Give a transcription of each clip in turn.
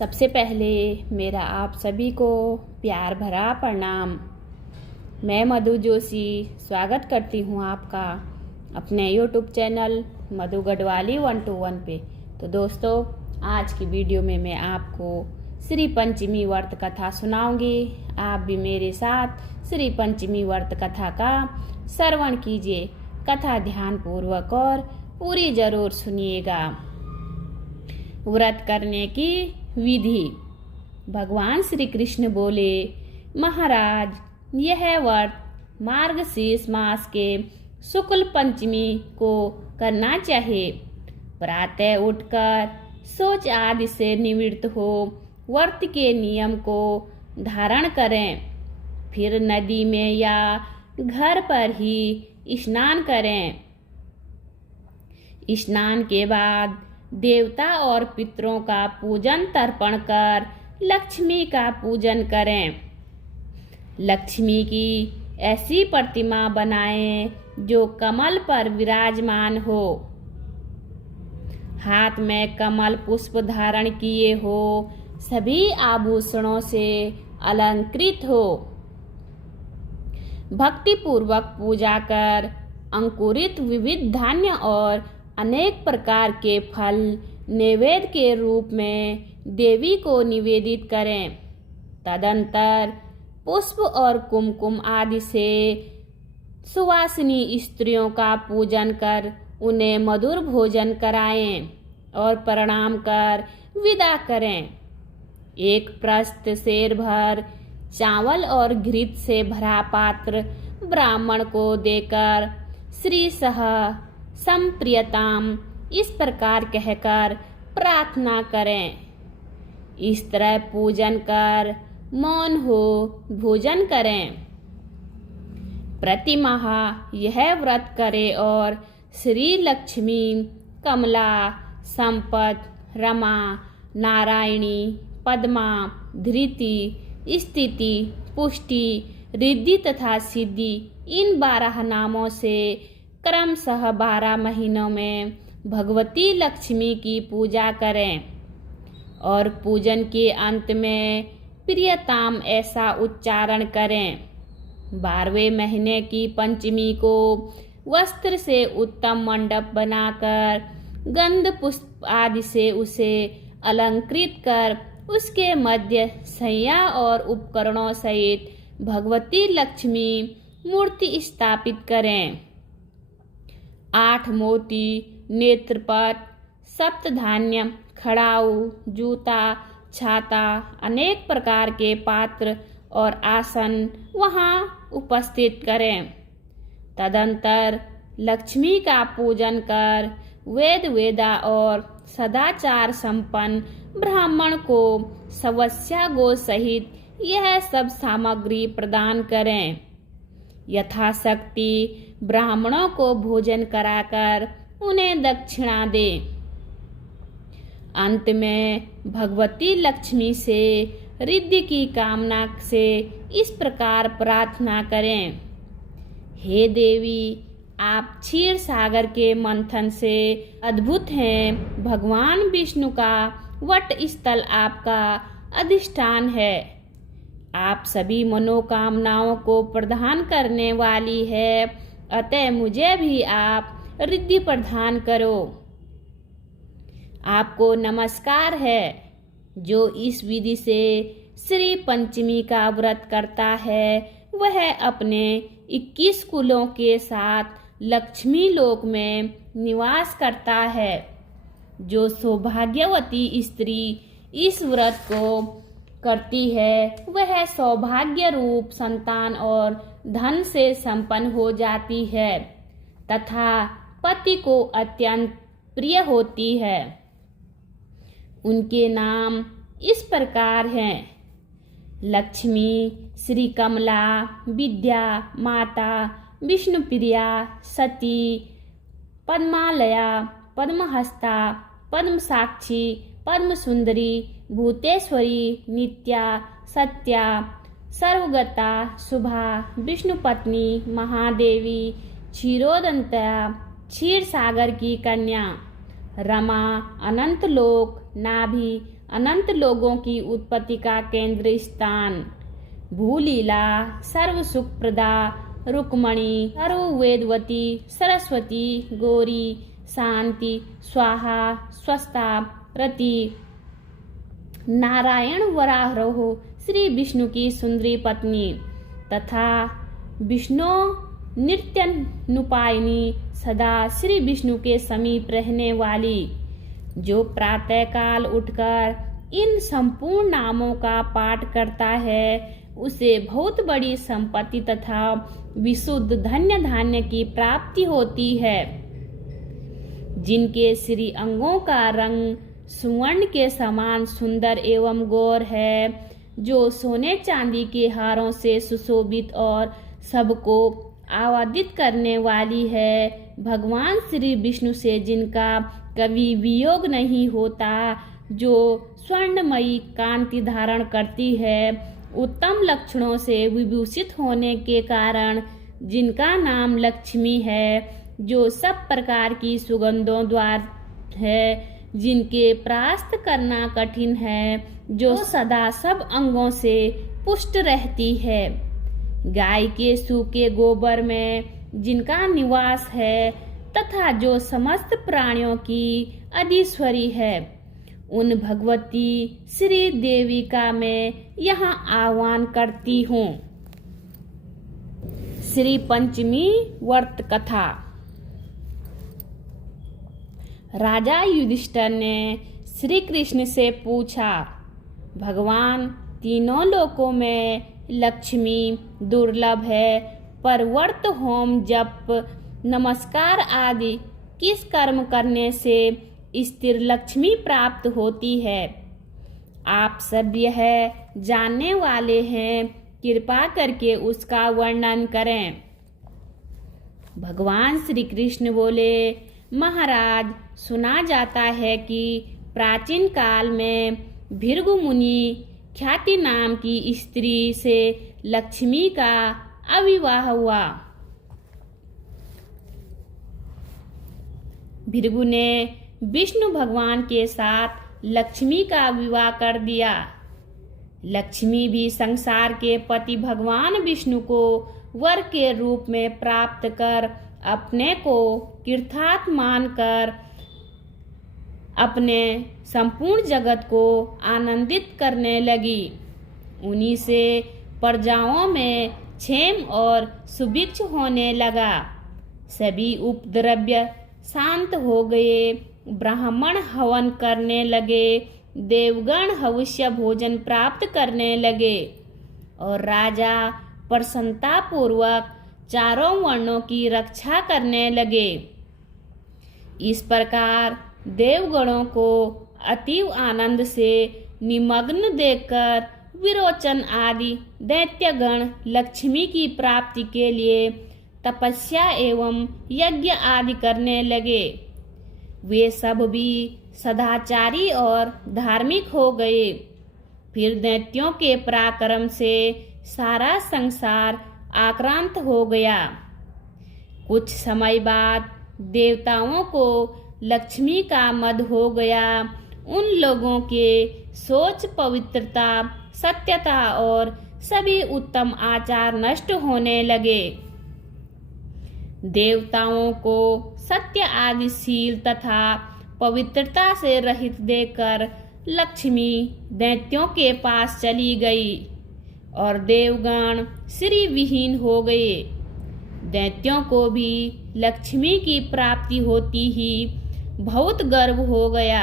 सबसे पहले मेरा आप सभी को प्यार भरा प्रणाम। मैं मधु जोशी स्वागत करती हूँ आपका अपने YouTube चैनल मधु गढ़वाली 121 पे। तो दोस्तों, आज की वीडियो में मैं आपको श्री पंचमी व्रत कथा सुनाऊंगी। आप भी मेरे साथ श्री पंचमी व्रत कथा का श्रवण कीजिए। कथा ध्यानपूर्वक और पूरी जरूर सुनिएगा। व्रत करने की विधि। भगवान श्री कृष्ण बोले, महाराज, यह व्रत मार्गशीर्ष मास के शुक्ल पंचमी को करना चाहिए। प्रातः उठकर शौच आदि से निवृत्त हो व्रत के नियम को धारण करें। फिर नदी में या घर पर ही स्नान करें। स्नान के बाद देवता और पितरों का पूजन तर्पण कर लक्ष्मी का पूजन करें। लक्ष्मी की ऐसी प्रतिमा बनाएं जो कमल पर विराजमान हो, हाथ में कमल पुष्प धारण किए हो, सभी आभूषणों से अलंकृत हो। भक्ति पूर्वक पूजा कर अंकुरित विविध धान्य और अनेक प्रकार के फल नैवेद्य के रूप में देवी को निवेदित करें। तदंतर पुष्प और कुमकुम आदि से सुवासिनी स्त्रियों का पूजन कर उन्हें मधुर भोजन कराएं और प्रणाम कर विदा करें। एक प्रस्त सेर भर चावल और घृत से भरा पात्र ब्राह्मण को देकर श्री सह संप्रियताम इस प्रकार कहकर प्रार्थना करें। इस तरह पूजन कर मौन हो भोजन करें। प्रतिमाह यह व्रत करे और श्री लक्ष्मी, कमला, संपत, रमा, नारायणी, पद्मा, धृति, स्थिति, पुष्टि, रिद्धि तथा सिद्धि इन 12 नामों से क्रमशः 12 महीनों में भगवती लक्ष्मी की पूजा करें और पूजन के अंत में प्रियताम ऐसा उच्चारण करें। 12वें महीने की पंचमी को वस्त्र से उत्तम मंडप बनाकर गंध पुष्प आदि से उसे अलंकृत कर उसके मध्य सैया और उपकरणों सहित भगवती लक्ष्मी मूर्ति स्थापित करें। 8 मोती, नेत्रपट, सप्तधान्य, खड़ाऊ, जूता, छाता, अनेक प्रकार के पात्र और आसन वहां उपस्थित करें। तदंतर लक्ष्मी का पूजन कर वेद वेदा और सदाचार संपन्न ब्राह्मण को सवस्या गो सहित यह सब सामग्री प्रदान करें। यथाशक्ति ब्राह्मणों को भोजन कराकर उन्हें दक्षिणा दे। अंत में भगवती लक्ष्मी से रिद्धि की कामना से इस प्रकार प्रार्थना करें, हे देवी, आप क्षीर सागर के मंथन से अद्भुत हैं। भगवान विष्णु का वट स्थल आपका अधिष्ठान है। आप सभी मनोकामनाओं को प्रदान करने वाली है, अतः मुझे भी आप रिद्धि प्रदान करो। आपको नमस्कार है। जो इस विधि से श्री पंचमी का व्रत करता है वह अपने 21 कुलों के साथ लक्ष्मी लोक में निवास करता है। जो सौभाग्यवती स्त्री इस व्रत को करती है वह सौभाग्य रूप संतान और धन से संपन्न हो जाती है तथा पति को अत्यंत प्रिय होती है। उनके नाम इस प्रकार हैं: लक्ष्मी, श्री कमला, विद्या माता, विष्णुप्रिया, सती, पद्मालया, पद्महस्ता, पद्म साक्षी, पद्म सुंदरी, भूतेश्वरी, नित्या, सत्या, सर्वगता, शुभा, विष्णु पत्नी, महादेवी, क्षीरोदंता, क्षीर सागर की कन्या, रमा, अनंत लोक, नाभि, अनंत लोगों की उत्पत्ति का केंद्र स्थान। भूलीला सर्व सुखप्रदा रुक्मणी सर्व वेदवती सरस्वती गौरी शांति स्वाहा स्वस्ता रति। नारायण वराहो श्री विष्णु की सुंदरी पत्नी तथा विष्णु नित्यानुपायिनी सदा श्री विष्णु के समीप रहने वाली, जो प्रातःकाल उठकर इन संपूर्ण नामों का पाठ करता है उसे बहुत बड़ी संपत्ति तथा विशुद्ध धन्य धान्य की प्राप्ति होती है। जिनके श्री अंगों का रंग सुवर्ण के समान सुंदर एवं गौर है, जो सोने चांदी के हारों से सुशोभित और सबको आवादित करने वाली है। भगवान श्री विष्णु से जिनका कभी वियोग नहीं होता, जो स्वर्णमयी कांति धारण करती है, उत्तम लक्षणों से विभूषित होने के कारण जिनका नाम लक्ष्मी है, जो सब प्रकार की सुगंधों द्वारा है, जिनके परास्त करना कठिन है, जो सदा सब अंगों से पुष्ट रहती है। गाय के सूखे गोबर में जिनका निवास है तथा जो समस्त प्राणियों की अधीश्वरी है, उन भगवती श्री देवी का मैं यहाँ आह्वान करती हूँ। श्री पंचमी व्रत कथा। राजा युधिष्ठिर ने श्री कृष्ण से पूछा, भगवान तीनों लोकों में लक्ष्मी दुर्लभ है, पर व्रत होम जप नमस्कार आदि किस कर्म करने से स्थिर लक्ष्मी प्राप्त होती है? आप सब यह जानने वाले हैं, कृपा करके उसका वर्णन करें। भगवान श्री कृष्ण बोले, महाराज, सुना जाता है कि प्राचीन काल में भृगु मुनि ख्याति नाम की स्त्री से लक्ष्मी का अविवाह हुआ। भृगु ने विष्णु भगवान के साथ लक्ष्मी का विवाह कर दिया। लक्ष्मी भी संसार के पति भगवान विष्णु को वर के रूप में प्राप्त कर अपने को कृतार्थ मानकर अपने संपूर्ण जगत को आनंदित करने लगी। उन्हीं से प्रजाओं में क्षेम और सुभिक्ष होने लगा। सभी उपद्रव्य शांत हो गए। ब्राह्मण हवन करने लगे, देवगण हविष्य भोजन प्राप्त करने लगे और राजा प्रसन्नता पूर्वक चारों वर्णों की रक्षा करने लगे। इस प्रकार देवगणों को अतीव आनंद से निमग्न देखकर विरोचन आदि दैत्यगण लक्ष्मी की प्राप्ति के लिए तपस्या एवं यज्ञ आदि करने लगे। वे सब भी सदाचारी और धार्मिक हो गए। फिर दैत्यों के पराक्रम से सारा संसार आक्रांत हो गया। कुछ समय बाद देवताओं को लक्ष्मी का मद हो गया। उन लोगों के सोच, पवित्रता, सत्यता और सभी उत्तम आचार नष्ट होने लगे। देवताओं को सत्य आदि शील तथा पवित्रता से रहित देखकर लक्ष्मी दैत्यों के पास चली गई और देवगण श्री विहीन हो गए। दैत्यों को भी लक्ष्मी की प्राप्ति होती ही बहुत गर्व हो गया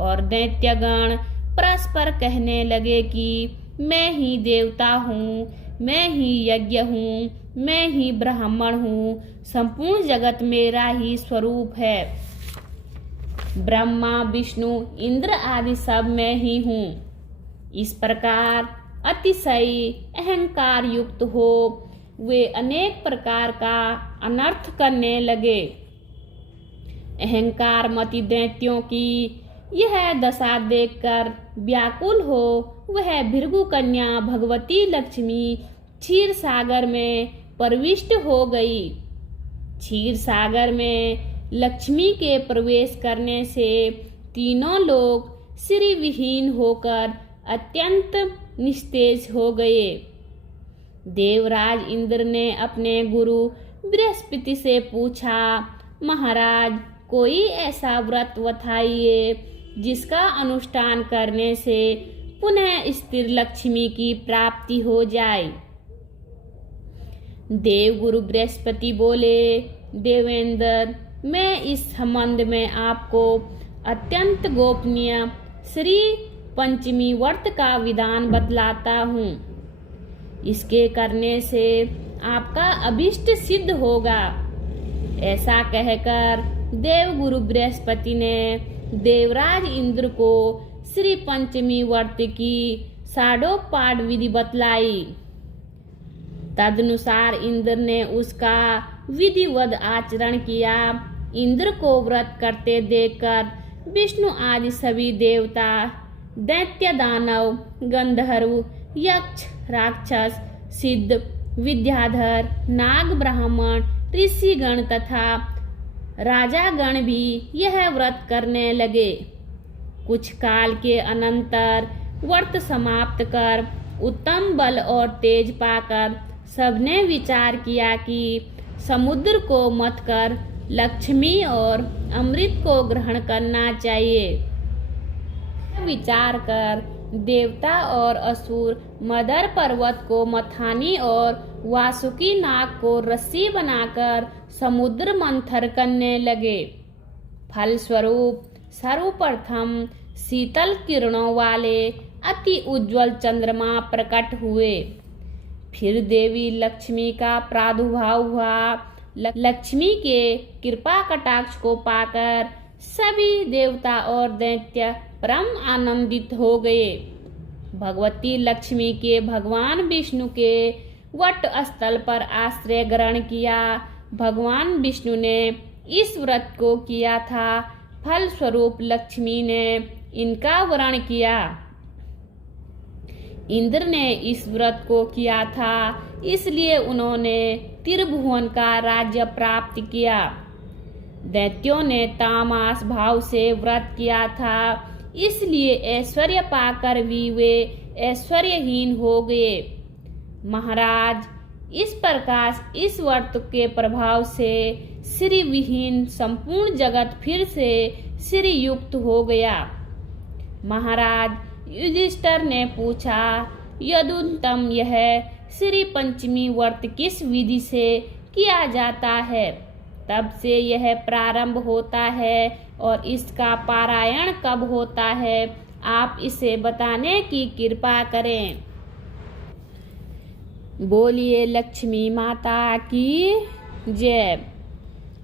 और दैत्यगण परस्पर कहने लगे कि मैं ही देवता हूँ, मैं ही यज्ञ हूँ, मैं ही ब्राह्मण हूँ, संपूर्ण जगत मेरा ही स्वरूप है। ब्रह्मा, विष्णु, इंद्र आदि सब मैं ही हूँ। इस प्रकार अतिशय अहंकार युक्त हो वे अनेक प्रकार का अनर्थ करने लगे। अहंकार मति दैत्यों की यह दशा देखकर व्याकुल हो वह भृगु कन्या भगवती लक्ष्मी क्षीर सागर में प्रविष्ट हो गई। क्षीर सागर में लक्ष्मी के प्रवेश करने से तीनों लोग श्री विहीन होकर अत्यंत निस्तेज हो गए। देवराज इंद्र ने अपने गुरु बृहस्पति से पूछा, महाराज, कोई ऐसा व्रत बताइए जिसका अनुष्ठान करने से पुनः स्थिर लक्ष्मी की प्राप्ति हो जाए। देव गुरु बृहस्पति बोले, देवेंद्र, मैं इस संबंध में आपको अत्यंत गोपनीय श्री पंचमी व्रत का विधान बतलाता हूँ। इसके करने से आपका अभिष्ट सिद्ध होगा। ऐसा कहकर देव गुरु बृहस्पति ने देवराज इंद्र को श्री पंचमी व्रत की साडोपाठ विधि बतलाई। तदनुसार इंद्र ने उसका विधिवत आचरण किया। इंद्र को व्रत करते देखकर विष्णु आदि सभी देवता, दैत्य, दानव, गंधर्व, यक्ष, राक्षस, सिद्ध, विद्याधर, नाग, ब्राह्मण, ऋषिगण तथा राजागण भी यह व्रत करने लगे। कुछ काल के अनंतर व्रत समाप्त कर उत्तम बल और तेज पाकर सबने विचार किया कि समुद्र को मथ कर लक्ष्मी और अमृत को ग्रहण करना चाहिए। विचार कर देवता और असुर मदर पर्वत को मथानी और वासुकी नाग को रस्सी बनाकर समुद्र मंथन करने लगे। फलस्वरूप सर्वप्रथम शीतल किरणों वाले अति उज्जवल चंद्रमा प्रकट हुए। फिर देवी लक्ष्मी का प्रादुर्भाव हुआ। लक्ष्मी के कृपा कटाक्ष को पाकर सभी देवता और दैत्य परम आनंदित हो गए। भगवती लक्ष्मी के भगवान विष्णु के वट स्थल पर आश्रय ग्रहण किया। भगवान विष्णु ने इस व्रत को किया था। फलस्वरूप लक्ष्मी ने इनका वरण किया। इंद्र ने इस व्रत को किया था, इसलिए उन्होंने त्रिभुवन का राज्य प्राप्त किया। दैत्यों ने तामस भाव से व्रत किया था, इसलिए ऐश्वर्य पाकर भी वे ऐश्वर्यहीन हो गए। महाराज, इस प्रकार इस व्रत के प्रभाव से श्री विहीन संपूर्ण जगत फिर से श्री युक्त हो गया। महाराज, युधिष्ठिर ने पूछा, यदुतम, यह श्री पंचमी व्रत किस विधि से किया जाता है? तब से यह प्रारंभ होता है और इसका पारायण कब होता है? आप इसे बताने की कृपा करें। बोलिए लक्ष्मी माता की जय।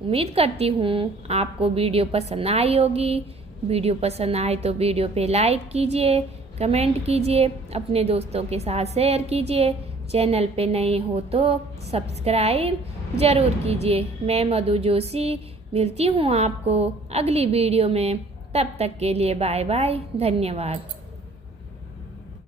उम्मीद करती हूँ आपको वीडियो पसंद आई होगी। वीडियो पसंद आए तो वीडियो पे लाइक कीजिए, कमेंट कीजिए, अपने दोस्तों के साथ शेयर कीजिए। चैनल पे नए हो तो सब्सक्राइब जरूर कीजिए। मैं मधु जोशी मिलती हूँ आपको अगली वीडियो में। तब तक के लिए बाय बाय, धन्यवाद।